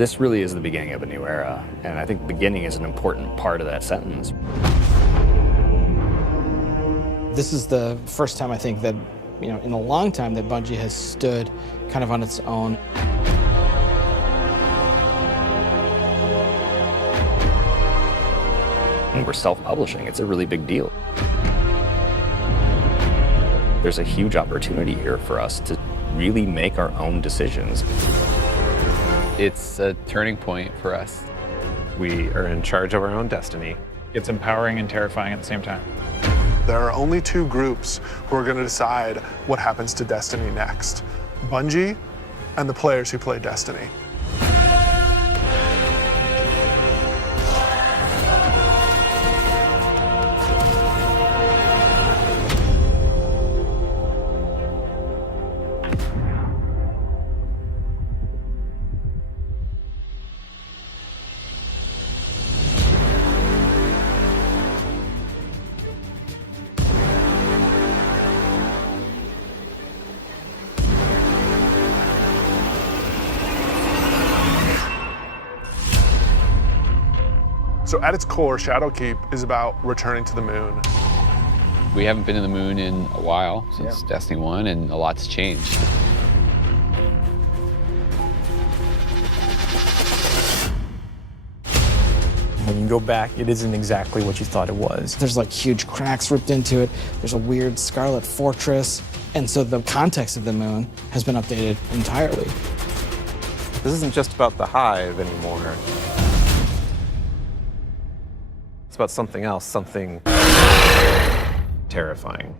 This really is the beginning of a new era, and I think beginning is an important part of that sentence. This is the first time I think that, in a long time that Bungie has stood kind of on its own. And we're self-publishing. It's a really big deal. There's a huge opportunity here for us to really make our own decisions. It's a turning point for us. We are in charge of our own destiny. It's empowering and terrifying at the same time. There are only two groups who are going to decide what happens to Destiny next: Bungie and the players who play Destiny. So at its core, Shadowkeep is about returning to the moon. We haven't been to the moon in a while, since Destiny 1, and a lot's changed. When you go back, it isn't exactly what you thought it was. There's like huge cracks ripped into it. There's a weird scarlet fortress. And so the context of the moon has been updated entirely. This isn't just about the hive anymore. It's about something else, something terrifying.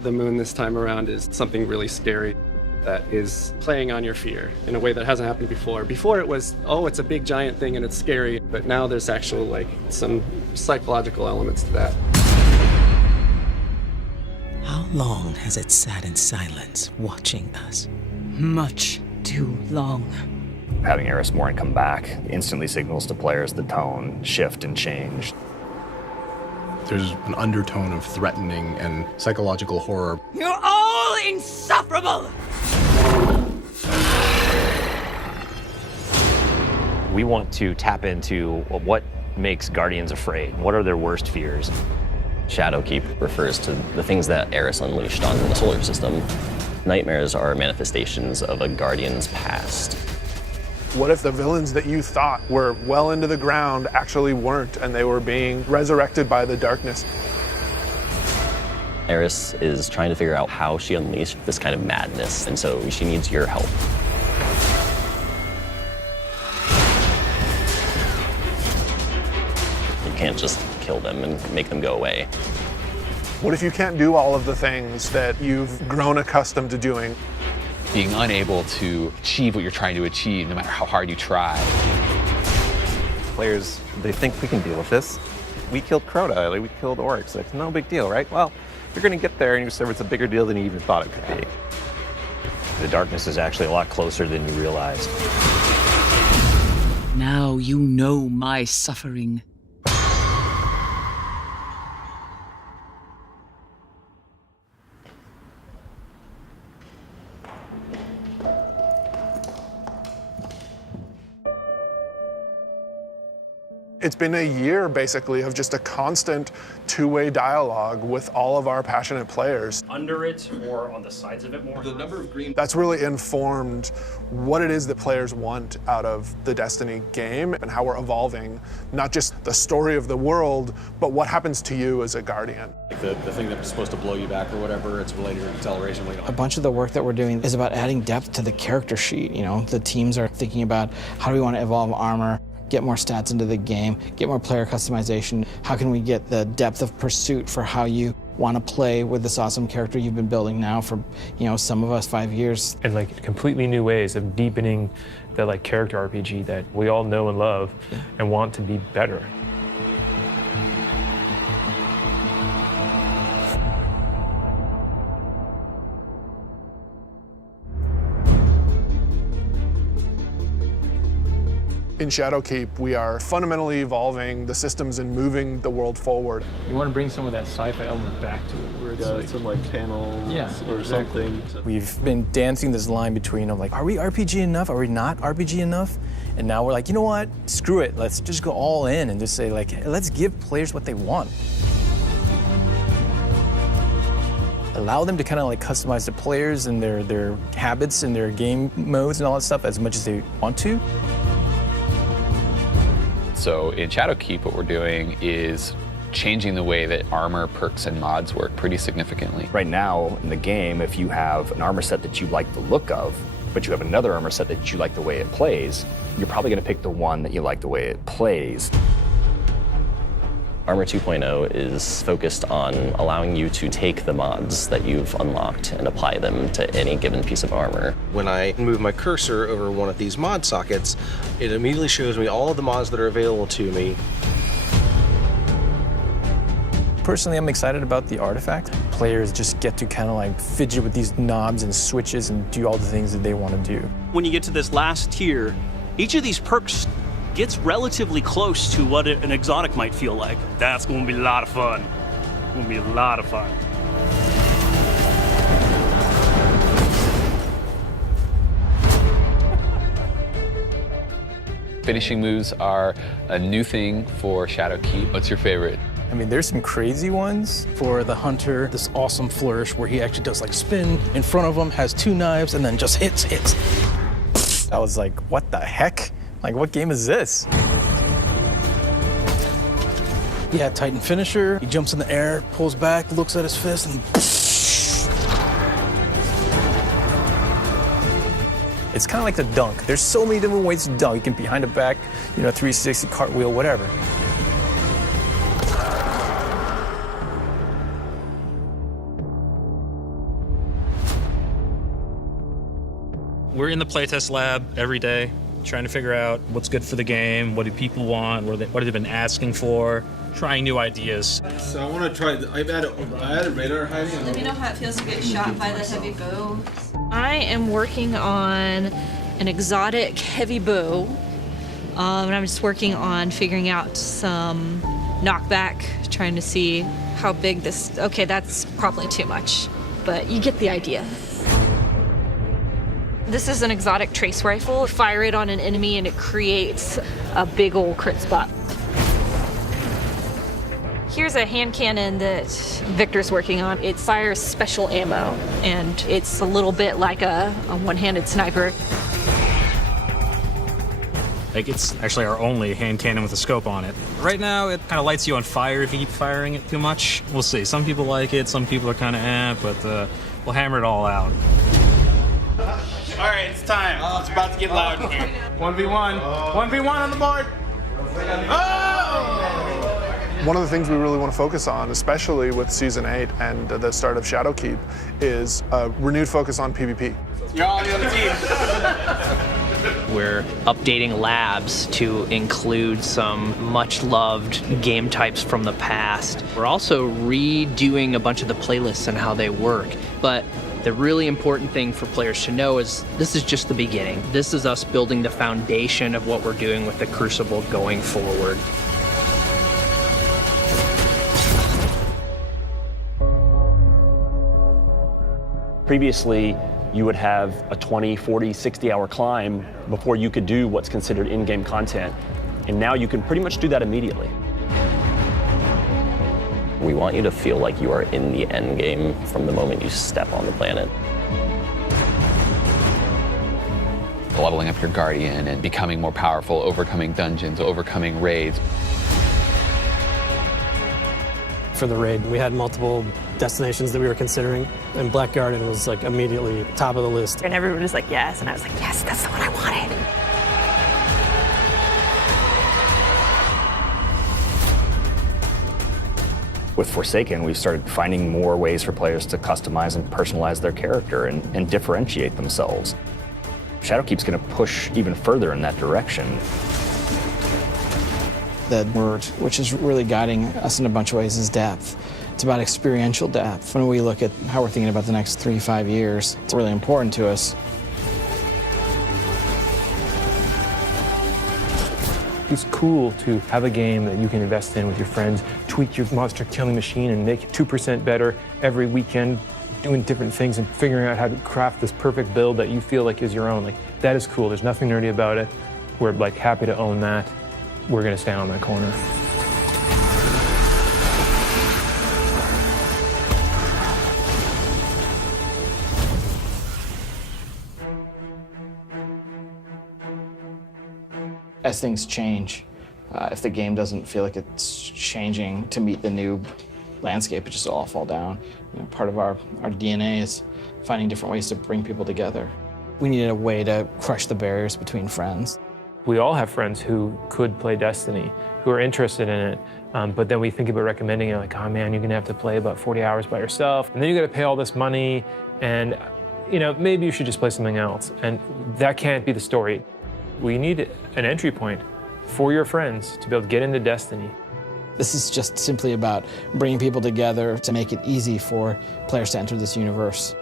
The moon this time around is something really scary that is playing on your fear in a way that hasn't happened before. Before it was, oh, it's a big giant thing and it's scary, but now there's actual some psychological elements to that. How long has it sat in silence, watching us? Much too long. Having Eris Morn come back instantly signals to players the tone shift and change. There's an undertone of threatening and psychological horror. You're all insufferable! We want to tap into what makes Guardians afraid. What are their worst fears? Shadowkeep refers to the things that Eris unleashed on the solar system. Nightmares are manifestations of a Guardian's past. What if the villains that you thought were well into the ground actually weren't, and they were being resurrected by the darkness? Eris is trying to figure out how she unleashed this kind of madness, and so she needs your help. You can't just kill them and make them go away. What if you can't do all of the things that you've grown accustomed to doing? Being unable to achieve what you're trying to achieve, no matter how hard you try. Players, they think we can deal with this. We killed Crota, we killed orcs. No big deal, right? Well, you're going to get there and you discover it's a bigger deal than you even thought it could be. The darkness is actually a lot closer than you realized. Now you know my suffering. It's been a year, basically, of just a constant two-way dialogue with all of our passionate players. Under it or on the sides of it more? The number of green... That's really informed what it is that players want out of the Destiny game and how we're evolving, not just the story of the world, but what happens to you as a Guardian. The thing that was supposed to blow you back or whatever, it's related to acceleration. A bunch of the work that we're doing is about adding depth to the character sheet. The teams are thinking about how do we want to evolve armor, get more stats into the game, get more player customization. How can we get the depth of pursuit for how you want to play with this awesome character you've been building now for, some of us 5 years. And completely new ways of deepening the character RPG that we all know and love and want to be better. In Shadowkeep, we are fundamentally evolving the systems and moving the world forward. You want to bring some of that sci-fi element back to it, where it's like some like panels or something. We've been dancing this line between like, are we RPG enough? Are we not RPG enough? And now we're like, you know what? Screw it. Let's just go all in and just say like, hey, let's give players what they want. Allow them to kind of like customize the players and their habits and their game modes and all that stuff as much as they want to. So in Shadowkeep, what we're doing is changing the way that armor, perks, and mods work pretty significantly. Right now in the game, if you have an armor set that you like the look of, but you have another armor set that you like the way it plays, you're probably going to pick the one that you like the way it plays. Armor 2.0 is focused on allowing you to take the mods that you've unlocked and apply them to any given piece of armor. When I move my cursor over one of these mod sockets, it immediately shows me all of the mods that are available to me. Personally, I'm excited about the artifact. Players just get to kind of like fidget with these knobs and switches and do all the things that they want to do. When you get to this last tier, each of these perks gets relatively close to what an exotic might feel like. That's going to be a lot of fun. It's going to be a lot of fun. Finishing moves are a new thing for Shadowkeep. What's your favorite? I mean, there's some crazy ones. For the hunter, this awesome flourish where he actually does like spin in front of him, has two knives, and then just hits. I was like, what the heck? Like, what game is this? Yeah, Titan finisher. He jumps in the air, pulls back, looks at his fist, and it's kind of like the dunk. There's so many different ways to dunk. You can behind the back, 360, cartwheel, whatever. We're in the playtest lab every day, trying to figure out what's good for the game, what do people want, what have they been asking for, trying new ideas. So I want to try, I added radar hiding. Let me know how it feels to get shot by the heavy bow. I am working on an exotic heavy bow, and I'm just working on figuring out some knockback, trying to see how big this, okay, that's probably too much, but you get the idea. This is an exotic trace rifle. Fire it on an enemy and it creates a big old crit spot. Here's a hand cannon that Victor's working on. It fires special ammo, and it's a little bit like a one-handed sniper. Like, it's actually our only hand cannon with a scope on it. Right now, it kind of lights you on fire if you keep firing it too much. We'll see. Some people like it, some people are kind of but we'll hammer it all out. All right, it's time. It's about to get loud in here. 1v1. 1v1 on the board. Oh! One of the things we really want to focus on, especially with Season 8 and the start of Shadowkeep, is a renewed focus on PvP. You're all on the other team. We're updating labs to include some much-loved game types from the past. We're also redoing a bunch of the playlists and how they work. But the really important thing for players to know is this is just the beginning. This is us building the foundation of what we're doing with the Crucible going forward. Previously, you would have a 20, 40, 60-hour climb before you could do what's considered in-game content. And now you can pretty much do that immediately. We want you to feel like you are in the end game from the moment you step on the planet. Leveling up your Guardian and becoming more powerful, overcoming dungeons, overcoming raids. For the raid, we had multiple destinations that we were considering, and Black Garden was like immediately top of the list. And everyone was like, yes, and I was like, yes, that's the one I wanted. With Forsaken, we've started finding more ways for players to customize and personalize their character and differentiate themselves. Shadowkeep's going to push even further in that direction. The word, which is really guiding us in a bunch of ways, is depth. It's about experiential depth. When we look at how we're thinking about the next 3-5 years, it's really important to us. It's cool to have a game that you can invest in with your friends, tweak your monster killing machine and make it 2% better every weekend, doing different things and figuring out how to craft this perfect build that you feel like is your own. Like, that is cool. There's nothing nerdy about it. We're like happy to own that. We're gonna stand on that corner. As things change, if the game doesn't feel like it's changing to meet the new landscape, it just all fall down. You know, part of our DNA is finding different ways to bring people together. We needed a way to crush the barriers between friends. We all have friends who could play Destiny, who are interested in it, but then we think about recommending it like, oh man, you're gonna have to play about 40 hours by yourself, and then you gotta pay all this money, and maybe you should just play something else. And that can't be the story. We need an entry point for your friends to be able to get into Destiny. This is just simply about bringing people together to make it easy for players to enter this universe.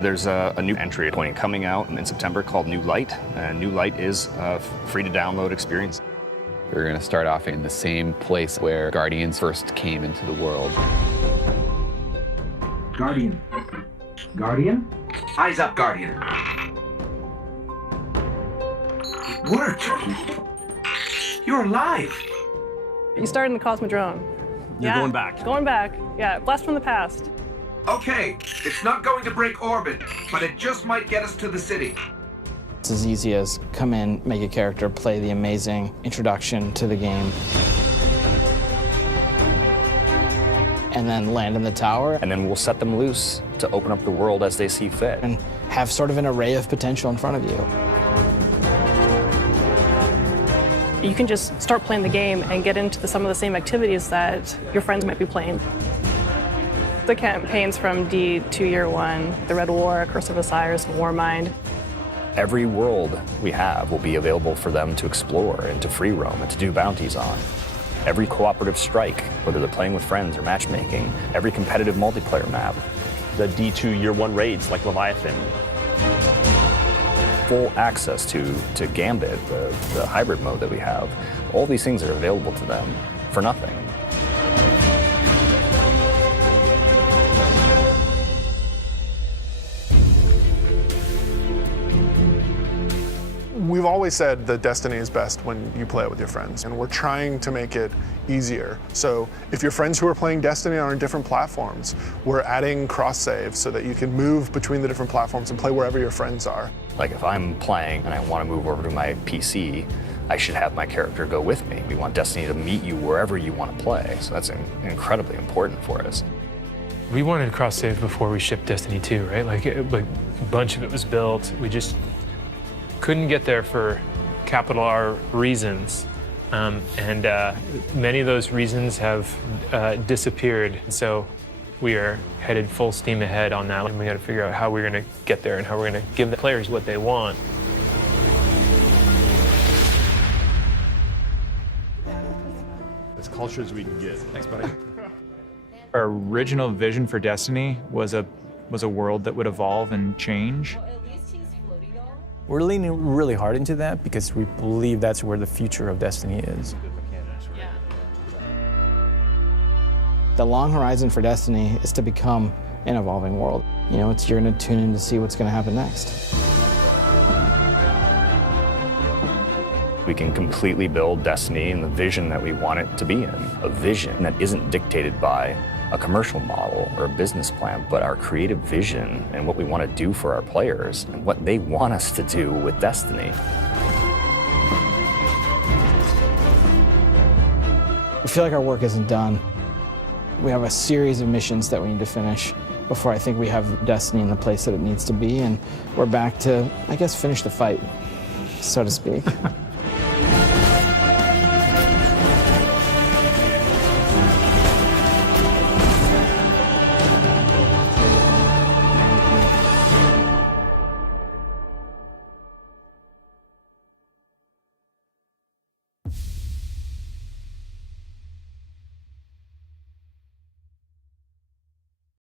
There's a new entry point coming out in September called New Light, and New Light is a free-to-download experience. We're going to start off in the same place where Guardians first came into the world. Guardian. Guardian? Eyes up, Guardian. It worked. You're alive. You started in the Cosmodrome. You're going back. Going back. Yeah, blast from the past. Okay, it's not going to break orbit, but it just might get us to the city. It's as easy as come in, make a character, play the amazing introduction to the game, and then land in the tower. And then we'll set them loose to open up the world as they see fit. And have sort of an array of potential in front of you. You can just start playing the game and get into some of the same activities that your friends might be playing. The campaigns from D to Year 1, the Red War, Curse of Osiris, and Warmind. Every world we have will be available for them to explore and to free roam and to do bounties on. Every cooperative strike, whether they're playing with friends or matchmaking, every competitive multiplayer map. The D2 Year 1 raids like Leviathan. Full access to Gambit, the hybrid mode that we have. All these things are available to them for nothing. We've always said that Destiny is best when you play it with your friends, and we're trying to make it easier. So if your friends who are playing Destiny are on different platforms, we're adding cross-save so that you can move between the different platforms and play wherever your friends are. Like if I'm playing and I want to move over to my PC, I should have my character go with me. We want Destiny to meet you wherever you want to play, so that's incredibly important for us. We wanted cross-save before we shipped Destiny 2, right? Like a bunch of it was built. We just couldn't get there for capital R reasons. And many of those reasons have disappeared. So we are headed full steam ahead on that. And we got to figure out how we're going to get there and how we're going to give the players what they want. As culture as we can get. Thanks, buddy. Our original vision for Destiny was a world that would evolve and change. We're leaning really hard into that because we believe that's where the future of Destiny is. The long horizon for Destiny is to become an evolving world. You know, you're going to tune in to see what's going to happen next. We can completely build Destiny in the vision that we want it to be in. A vision that isn't dictated by a commercial model or a business plan, but our creative vision and what we want to do for our players and what they want us to do with Destiny. We feel like our work isn't done. We have a series of missions that we need to finish before I think we have Destiny in the place that it needs to be, and we're back to, I guess, finish the fight, so to speak.